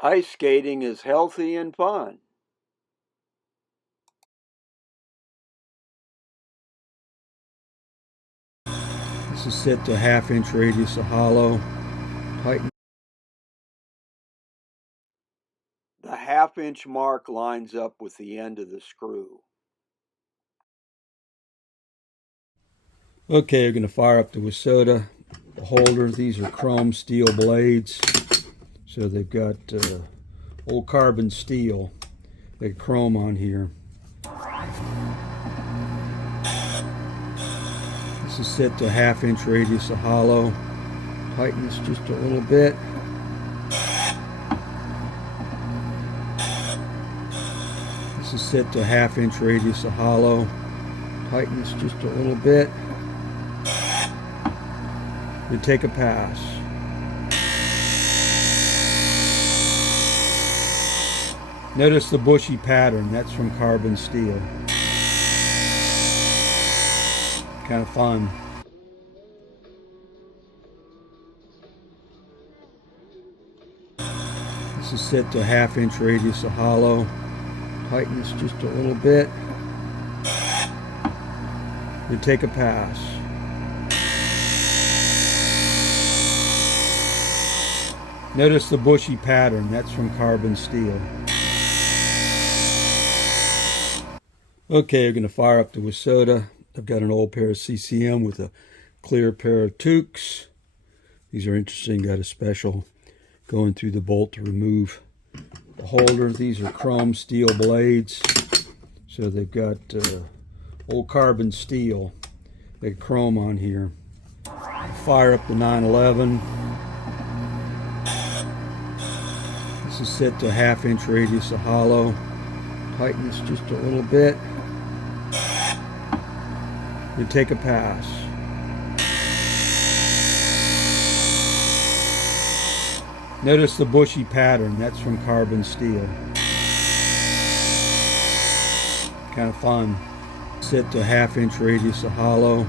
Ice skating is healthy and fun. This is set to 1/2 inch radius of hollow. Tighten. The 1/2 inch mark lines up with the end of the screw. Okay, we're going to fire up the Wissota holder. These are chrome steel blades. So they've got old carbon steel. They got chrome on here. This is set to 1/2 inch radius of hollow. Tighten this just a little bit. This is set to 1/2 inch radius of hollow. Tighten this just a little bit. You take a pass. Notice the bushy pattern. That's from carbon steel. Kind of fun. This is set to 1/2 inch radius of hollow. Tighten this just a little bit. You take a pass. Notice the bushy pattern. That's from carbon steel. Okay, we're going to fire up the Wissota. I've got an old pair of CCM with a clear pair of Tuiks. These are interesting. Got a special going through the bolt to remove the holder. These are chrome steel blades. So they've got old carbon steel. They got chrome on here. Fire up the 911. This is set to 1/2 inch radius of hollow. Tighten this just a little bit. You take a pass. Notice the bushy pattern. That's from carbon steel. Kind of fun. Set to 1/2 inch radius of hollow.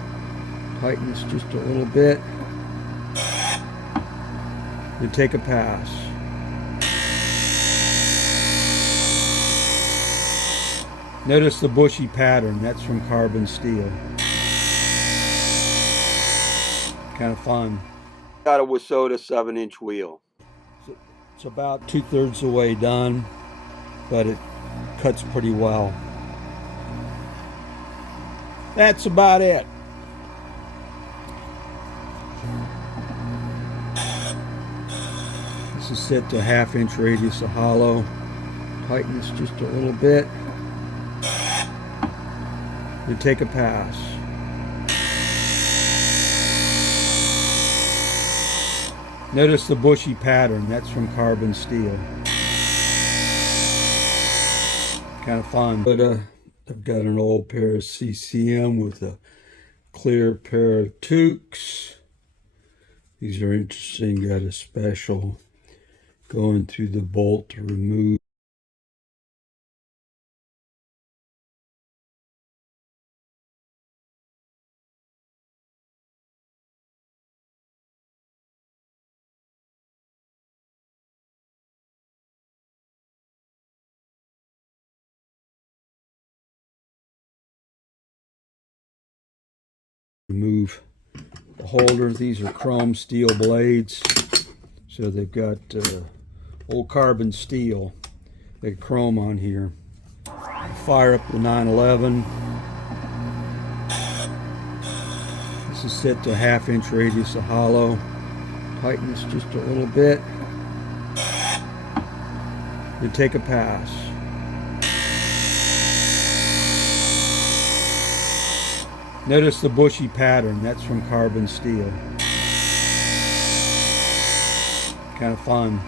Tighten this just a little bit. You take a pass. Notice the bushy pattern. That's from carbon steel. Kind of fun. Got a Wissota 7-inch wheel. It's about 2/3 the way done, but it cuts pretty well. That's about it. This is set to 1/2 inch radius of hollow. Tighten this just a little bit. You take a pass. Notice the bushy pattern. That's from carbon steel. Kind of fun. But I've got an old pair of CCM with a clear pair of Tuiks. These are interesting. Got a special going through the bolt to remove. Remove the holder. These are chrome steel blades. So they've got old carbon steel. They got chrome on here. Fire up the 911. This is set to 1/2 inch radius of hollow. Tighten this just a little bit. You take a pass. Notice the bushy pattern. That's from carbon steel. Kind of fun.